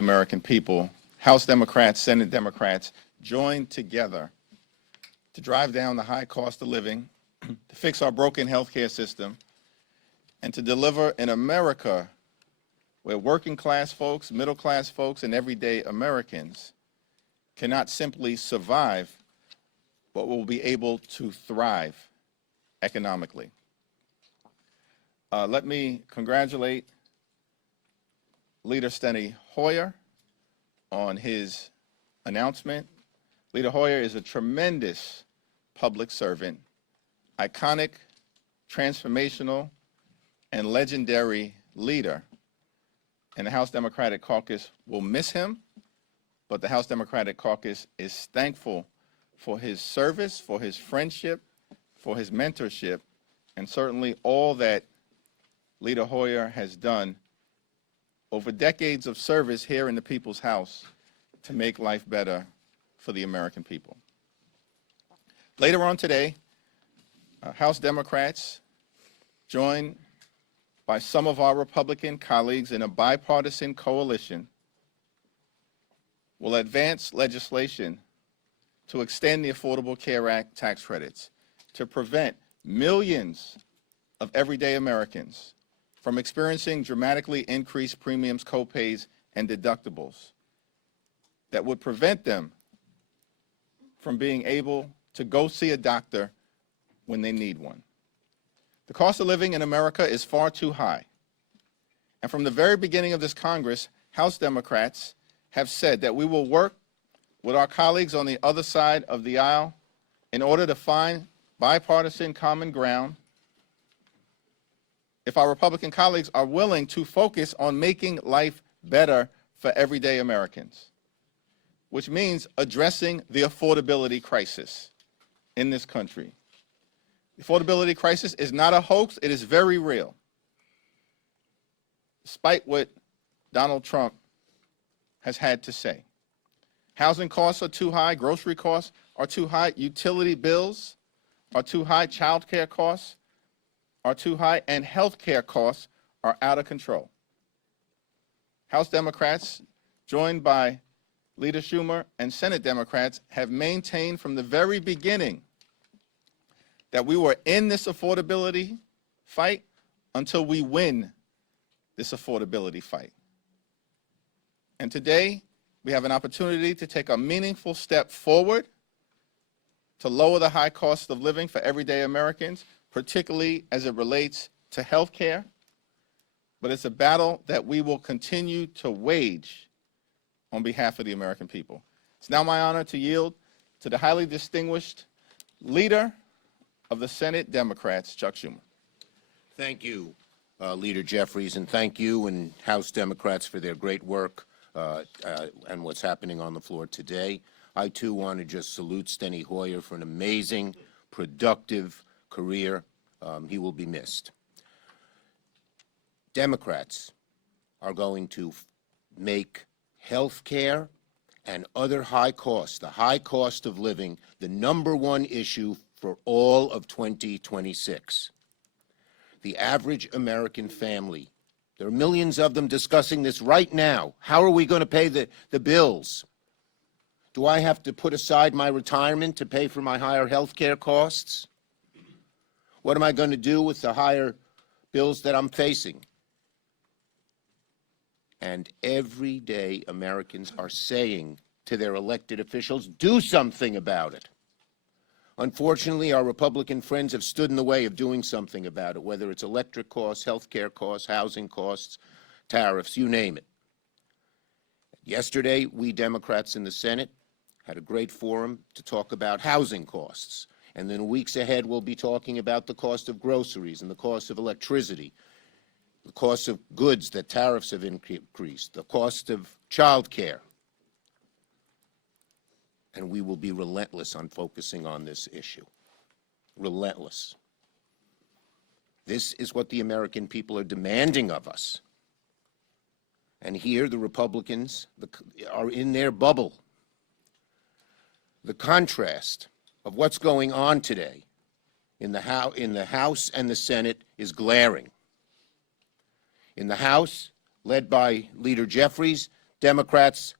American people, House Democrats, Senate Democrats, joined together to drive down the high cost of living, to fix our broken healthcare system, and to deliver an America where working class folks, middle class folks, and everyday Americans cannot simply survive, but will be able to thrive economically. Let me congratulate Leader Steny Hoyer on his announcement. Leader Hoyer is a tremendous public servant, iconic, transformational, and legendary leader. And the House Democratic Caucus will miss him, but the House Democratic Caucus is thankful for his service, for his friendship, for his mentorship, and certainly all that Leader Hoyer has done over decades of service here in the People's House to make life better for the American people. Later on today, House Democrats, joined by some of our Republican colleagues in a bipartisan coalition, will advance legislation to extend the Affordable Care Act tax credits to prevent millions of everyday Americans from experiencing dramatically increased premiums, copays, and deductibles that would prevent them from being able to go see a doctor when they need one. The cost of living in America is far too high. And from the very beginning of this Congress, House Democrats have said that we will work with our colleagues on the other side of the aisle in order to find bipartisan common ground if our Republican colleagues are willing to focus on making life better for everyday Americans, which means addressing the affordability crisis in this country. The affordability crisis is not a hoax, it is very real. Despite what Donald Trump has had to say. Housing costs are too high, grocery costs are too high, utility bills are too high, child care costs are too high, and health care costs are out of control. House Democrats, joined by Leader Schumer and Senate Democrats, have maintained from the very beginning that we were in this affordability fight until we win this affordability fight. And today, we have an opportunity to take a meaningful step forward to lower the high cost of living for everyday Americans, particularly as it relates to health care. But it's a battle that we will continue to wage on behalf of the American people. It's now my honor to yield to the highly distinguished leader of the Senate Democrats, Chuck Schumer. Thank you, Leader Jeffries, and thank you and House Democrats for their great work and what's happening on the floor today. I, too, want to just salute Steny Hoyer for an amazing, productive career. He will be missed. Democrats are going to make health care and other high costs, the high cost of living, the #1 issue for all of 2026. The average American family, there are millions of them discussing this right now. How are we going to pay the bills? Do I have to put aside my retirement to pay for my higher health care costs? What am I going to do with the higher bills that I'm facing? And everyday Americans are saying to their elected officials, do something about it. Unfortunately, our Republican friends have stood in the way of doing something about it, whether it's electric costs, health care costs, housing costs, tariffs, you name it. Yesterday, we Democrats in the Senate had a great forum to talk about housing costs. And then weeks ahead, we'll be talking about the cost of groceries and the cost of electricity, the cost of goods that tariffs have increased, the cost of child care. And we will be relentless on focusing on this issue. Relentless. This is what the American people are demanding of us. And here the Republicans are in their bubble. The contrast of what's going on today in the House and the Senate is glaring. In the House, led by Leader Jeffries, Democrats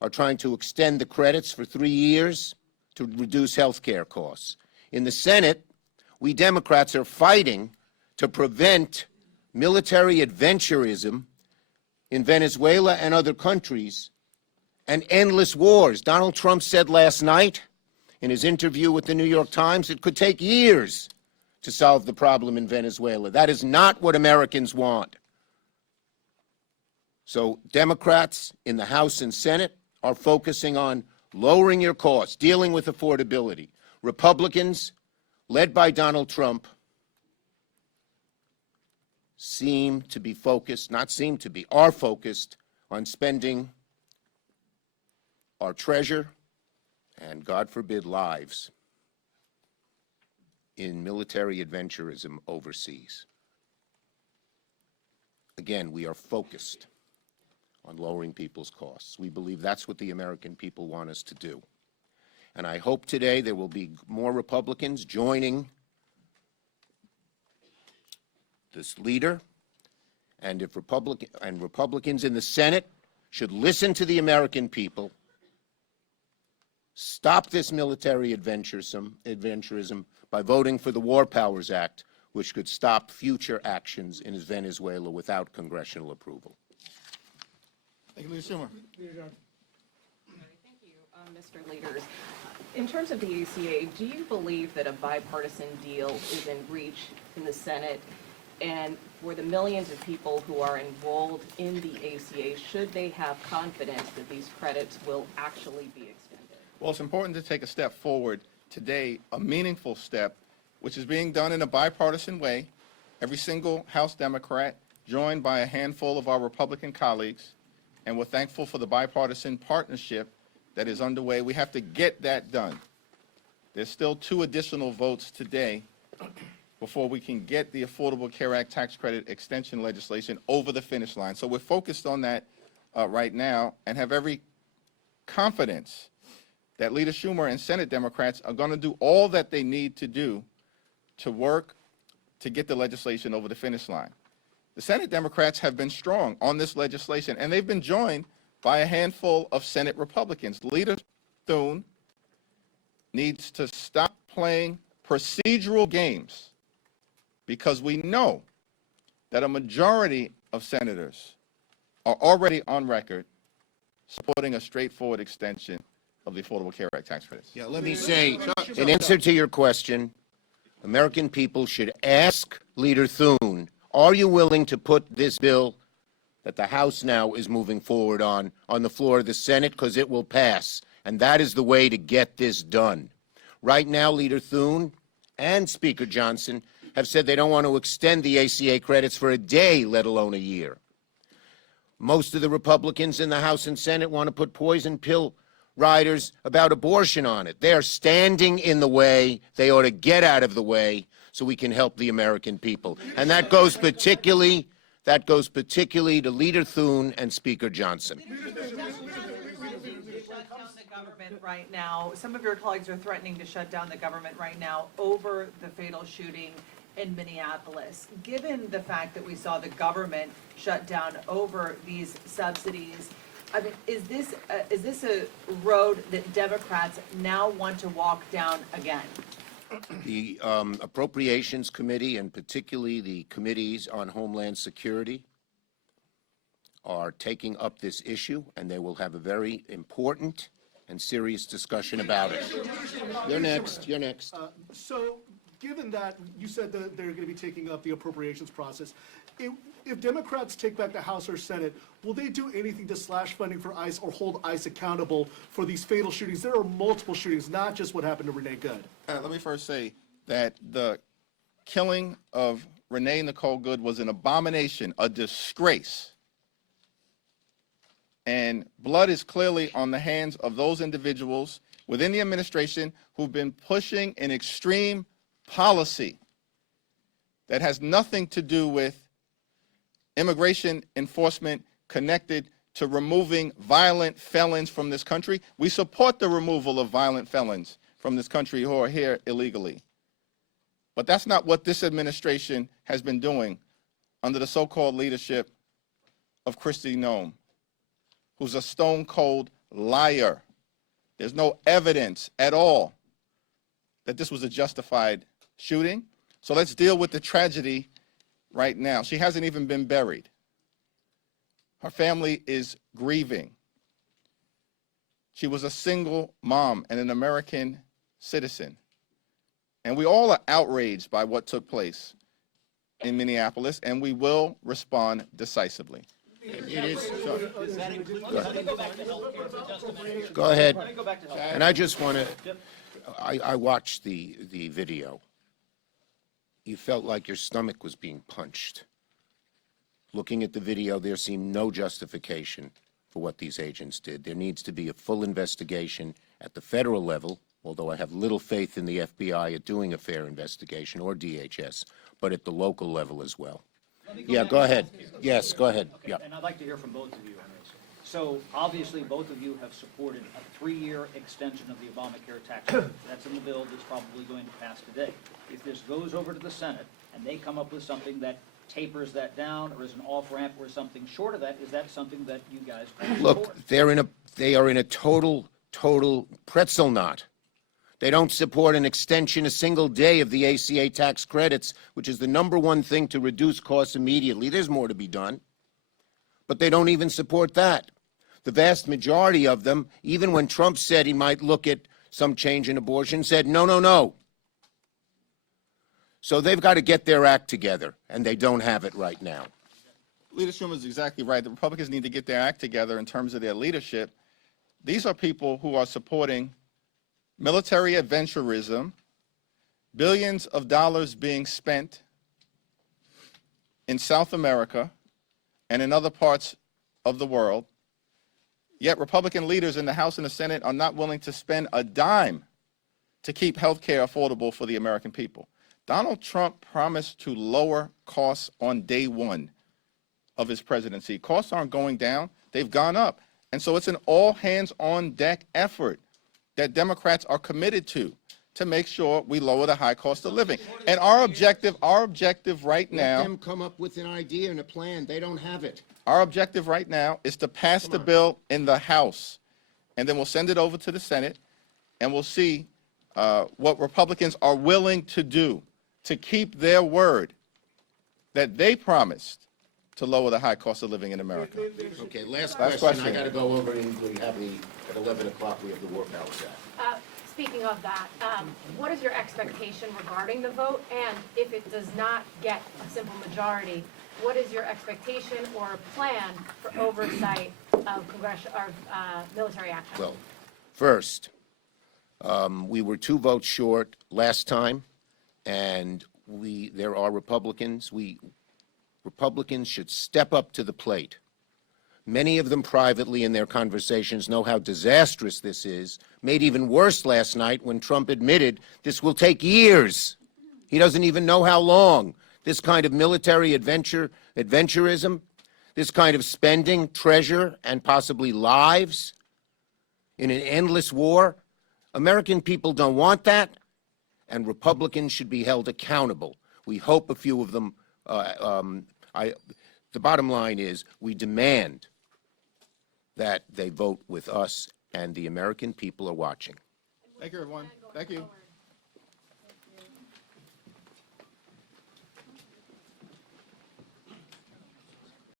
are trying to extend the credits for 3 years to reduce health care costs. In the Senate, we Democrats are fighting to prevent military adventurism in Venezuela and other countries and endless wars. Donald Trump said last night in his interview with the New York Times it could take years to solve the problem in Venezuela. That is not what Americans want. So Democrats in the House and Senate are focusing on lowering your costs, dealing with affordability. Republicans, led by Donald Trump, are focused on spending our treasure and, God forbid, lives in military adventurism overseas. Again, we are focused on lowering people's costs. We believe that's what the American people want us to do. And I hope today there will be more Republicans joining this leader, and if Republicans in the Senate should listen to the American people, stop this military adventurism by voting for the War Powers Act, which could stop future actions in Venezuela without congressional approval. Thank you, Leader Schumer. Thank you, Mr. Leaders. In terms of the ACA, do you believe that a bipartisan deal is in reach in the Senate? And for the millions of people who are enrolled in the ACA, should they have confidence that these credits will actually be extended? Well, it's important to take a step forward today, a meaningful step, which is being done in a bipartisan way. Every single House Democrat, joined by a handful of our Republican colleagues, and we're thankful for the bipartisan partnership that is underway. We have to get that done. There's still 2 additional votes today before we can get the Affordable Care Act tax credit extension legislation over the finish line. So we're focused on that right now and have every confidence that Leader Schumer and Senate Democrats are going to do all that they need to do to work to get the legislation over the finish line. The Senate Democrats have been strong on this legislation, and they've been joined by a handful of Senate Republicans. Leader Thune needs to stop playing procedural games, because we know that a majority of senators are already on record supporting a straightforward extension of the Affordable Care Act tax credits. Yeah, let me say, in answer to your question, American people should ask Leader Thune, are you willing to put this bill that the House now is moving forward on the floor of the Senate, because it will pass, and that is the way to get this done. Right now, Leader Thune and Speaker Johnson have said they don't want to extend the ACA credits for a day, let alone a year. Most of the Republicans in the House and Senate want to put poison pill riders about abortion on it. They are standing in the way. They ought to get out of the way so we can help the American people. And that goes particularly to Leader Thune and Speaker Johnson. Government right now. Some of your colleagues are threatening to shut down the government right now over the fatal shooting in Minneapolis. Given the fact that we saw the government shut down over these subsidies, I mean, is this a road that Democrats now want to walk down again? The Appropriations Committee, and particularly the committees on Homeland Security, are taking up this issue, and they will have a very important and serious discussion about it. You're next. You're next. So, given that you said that they're going to be taking up the appropriations process, if Democrats take back the House or Senate, will they do anything to slash funding for ICE or hold ICE accountable for these fatal shootings? There are multiple shootings, not just what happened to Renee Goode. Let me first say that the killing of Renee Nicole Goode was an abomination, a disgrace. And blood is clearly on the hands of those individuals within the administration who've been pushing an extreme policy that has nothing to do with immigration enforcement connected to removing violent felons from this country. We support the removal of violent felons from this country who are here illegally. But that's not what this administration has been doing under the so-called leadership of Kristi Noem. who's a stone-cold liar. There's no evidence at all that this was a justified shooting. So let's deal with the tragedy right now. She hasn't even been buried. Her family is grieving. She was a single mom and an American citizen. And we all are outraged by what took place in Minneapolis, and we will respond decisively. It is. Go ahead. And I just want to, I watched the video. You felt like your stomach was being punched. Looking at the video, there seemed no justification for what these agents did. There needs to be a full investigation at the federal level, although I have little faith in the FBI at doing a fair investigation, or DHS, but at the local level as well. Yeah, go ahead. Yes, go ahead. Okay, Yeah. and I'd like to hear from both of you on this. So obviously, both of you have supported a 3-year extension of the Obamacare tax credit. That's in the bill that's probably going to pass today. If this goes over to the Senate and they come up with something that tapers that down or is an off-ramp or something short of that, is that something that you guys support? Look, they are in a total pretzel knot. They don't support an extension a single day of the ACA tax credits, which is the #1 thing to reduce costs immediately. There's more to be done. But they don't even support that. The vast majority of them, even when Trump said he might look at some change in abortion, said no, no, no. So they've got to get their act together, and they don't have it right now. Leader Schumer is exactly right. The Republicans need to get their act together in terms of their leadership. These are people who are supporting military adventurism, billions of dollars being spent in South America and in other parts of the world, yet Republican leaders in the House and the Senate are not willing to spend a dime to keep health care affordable for the American people. Donald Trump promised to lower costs on day one of his presidency. Costs aren't going down, they've gone up. And so it's an all-hands-on-deck effort that Democrats are committed to make sure we lower the high cost of living. And our objective right now— Let them come up with an idea and a plan. They don't have it. Our objective right now is to pass the bill in the House, and then we'll send it over to the Senate, and we'll see what Republicans are willing to do to keep their word that they promised to lower the high cost of living in America. Okay, last Last question. question. I got to go over and we have at 11 o'clock, we have the work hours at. Speaking of that, what is your expectation regarding the vote? And if it does not get a simple majority, what is your expectation or plan for oversight of military action? Well, first, we were 2 votes short last time, and there are Republicans. Republicans should step up to the plate. Many of them privately in their conversations know how disastrous this is, made even worse last night when Trump admitted this will take years. He doesn't even know how long. This kind of military adventurism, this kind of spending treasure and possibly lives in an endless war. American people don't want that, and Republicans should be held accountable. We hope a few of them, the bottom line is we demand that they vote with us, and the American people are watching. Thank you, everyone. Thank you.